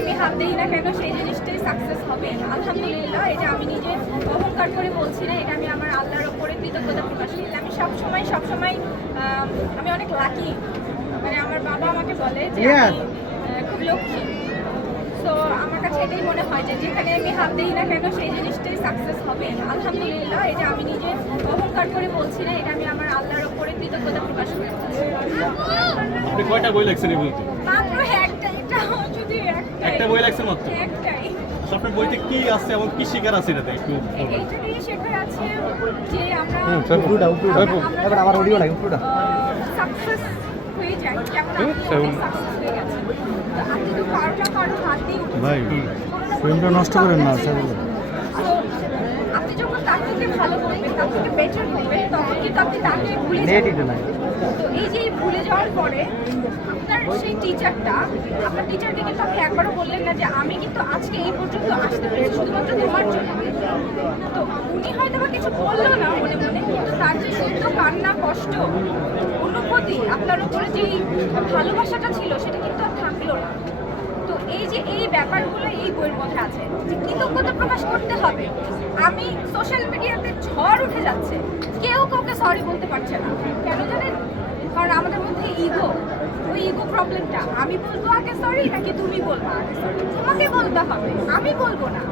আমি হাত দিই না কেন সেই জিনিসটাই সাকসেস হবে। আলহামদুলিল্লাহ এটা আমি নিজে অহংকার করে বলছি না এটা আমি আমার আল্লাহর ওপরে কৃতজ্ঞতা প্রকাশ করি। আমি সবসময় সবসময় আমি অনেক লাকি মানে আমার বাবা আমাকে বলে যে আমি খুব লক্ষ্মী। তো আমার কাছে এটাই মনে হয় যে যেখানে আমি হাত দিই না কেন সেই জিনিসটাই সাকসেস হবে। আলহামদুলিল্লাহ এটা আমি নিজে অহংকার করে বলছি না এটা আমি আমার আল্লাহর ওপরে কৃতজ্ঞতা প্রকাশ করি। আপনি কয়টা বই লিখছেন এই বইতে মাত্র একটা বই লিখছেন মাত্র? একটাই। আপনার বইতে কি আছে এবং কি শিকার আছে এটাতে? একটু বলবেন। এইটা আছে যে আমরা উপরুটা, উপরুটা। এবার আমার অডিওটা, উপরুটা। সাকসেস হয়ে যাই যেমন সাকসেস হয়ে গেছে। তো আপনি তো কারও হাত ভাই, কোনো না কোনো ফ্রেমটা নষ্ট করেন না, problem আপনি যখন তার থেকে ভালো করবেন তার থেকে বেটার করবেন তখন কিন্তু আপনি তাকে ভুলে যাবেন। এটা নাই। তো এই যে ভুলে যাওয়ার পরে আপনার সেই টিচারটা আপনার টিচারকে কিন্তু আপনি একবারও বললেন না যে আমি কিন্তু আজকে এই পর্যন্ত আসতে পেরেছি, শুধুমাত্র তোমার জন্য। তো উনি হয়তো বা কিছু বলল না মনে মনে, কিন্তু তার যে শুদ্ধ কান্না, কষ্ট, অনুভূতি, আপনার উপরে যে ভালোবাসাটা ছিল, সেটা কিন্তু আর থাকল না। তো এই যে এই ব্যাপারগুলো এই বইয়ের মধ্যে আছে, যে কৃতজ্ঞতা প্রকাশ করতে হবে। আমি সোশ্যাল মিডিয়াতে ঝড় উঠে যাচ্ছে, কেউ কাউকে সরি বলতে পারছে না। কেন জানেন? কারণ আমাদের মধ্যে ইগো ওই ইগো প্রবলেমটা আমি বলব আগে সরি নাকি তুমি বলব আগে সরি তোমাকে বলতে হবে আমি বলব না।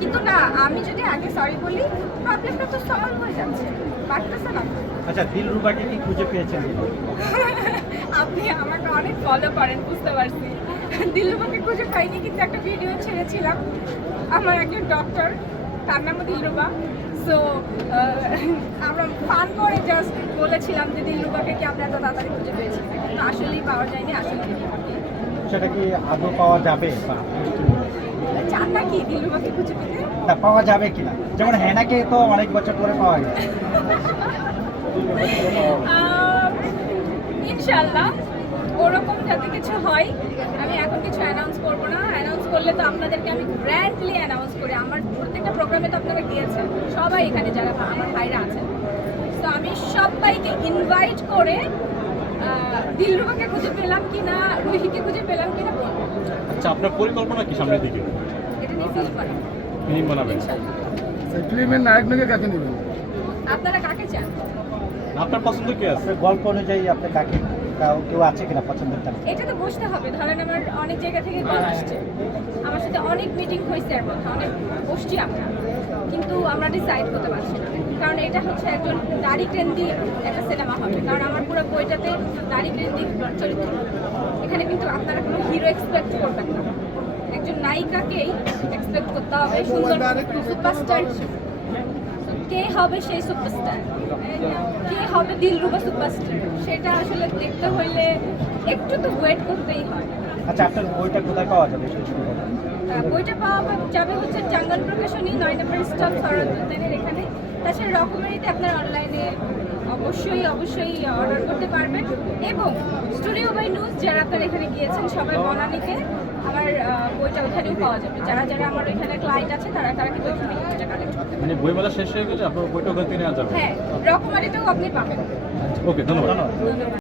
কিন্তু না আমি যদি আগে সরি বলি প্রবলেমটা তো সলভ হয়ে যাচ্ছে। পারতেছে না। আচ্ছা দিলরুবাকে কি খুঁজে পেয়েছেন? আপনি আমাকে অনেক ফলো করেন বুঝতে পারছি। দিলরুবাকে খুঁজে পাইনি কিন্তু একটা ভিডিও ছেড়েছিলাম। আমার একজন ডক্টর তার নামও দিলরুবা সো আমরা ফান করে জাস্ট বলেছিলাম যে দিলরুবাকে কি আমরা এত তাড়াতাড়ি খুঁজে পেয়েছি। কিন্তু আসলেই পাওয়া যায়নি আসলে সেটা কি আদৌ পাওয়া যাবে বা চানটা কি দিলরুবাকে খুঁজে পেতে? না, পাওয়া যাবে কিনা যেমন হেনাকে তো অনেক বছর পরে পাওয়া গেছে ইনশাল্লাহ ওরকম যাতে কিছু হয় আমি এখন কিছু অ্যানাউন্স করব না। অ্যানাউন্স করলে তো আপনাদেরকে আমি গ্র্যান্ডলি অ্যানাউন্স করি। আমার প্রত্যেকটা প্রোগ্রামে তো আপনারা গিয়েছেন। সবাই এখানে যারা আমার ভাইরা আছেন। তো আমি সবাইকে ইনভাইট করে দিলরুবাকে খুঁজে পেলাম কিনা রুহিকে খুঁজে পেলাম কিনা বলব। আচ্ছা আপনার পরিকল্পনা কি সামনের দিকে? এটা নিয়ে ফিল্ম বানাবেন। ফিল্মের নায়ক নায়িকা কাকে নেবেন? আপনারা কাকে চান? আপনার পছন্দ কি আছে? গল্প অনুযায়ী আপনার কাকে কাউ- কেউ আছে কিনা পছন্দের তালিকা? এটা তো বসতে হবে। ধরেন আমার অনেক জায়গা থেকে কল আসছে। আমার সাথে অনেক মিটিং হয়েছে এর মধ্যে। অনেক বসছি আমরা। কিন্তু আমরা ডিসাইড করতে পারছি না। কারণ এটা হচ্ছে একজন নারী কেন্দ্রিক একটা সিনেমা হবে। কারণ আমার পুরো বইটাতে নারী কেন্দ্রিক চরিত্র। এখানে কিন্তু আপনারা কোনো হিরো এক্সপেক্ট করবেন না। একজন নায়িকাকেই এক্সপেক্ট করতে হবে। সুন্দর সুপারস্টার কে হবে সেই সুপারস্টার কে হবে দিলরুবা সুপারস্টার সেটা আসলে দেখতে হইলে একটু তো ওয়েট করতেই হয়। আচ্ছা আপনার বইটা কোথায় পাওয়া যাবে? বইটা পাওয়া যাবে হচ্ছে চাঙ্গাল প্রকাশনী নয় নম্বর স্টল এখানে। তাছাড়া রকমারিতে আপনার অনলাইনে অবশ্যই অবশ্যই অর্ডার করতে পারবেন। এবং স্টুডিও বাই নিউজ যারা আপনারা এখানে গিয়েছেন সবাই বনানিতে আমার বইটা ওখানেও পাওয়া যাবে। যারা যারা আমার ওইখানে ক্লায়েন্ট আছে তারা তারা কিন্তু ওখানে বইটা কালেক্ট করতে মানে বইমেলা শেষ হয়ে গেলে আপনার বইটা ওখান থেকে নেওয়া যাবে। হ্যাঁ রকমারিতেও আপনি পাবেন। ওকে ধন্যবাদ ধন্যবাদ। ধন্যবাদ।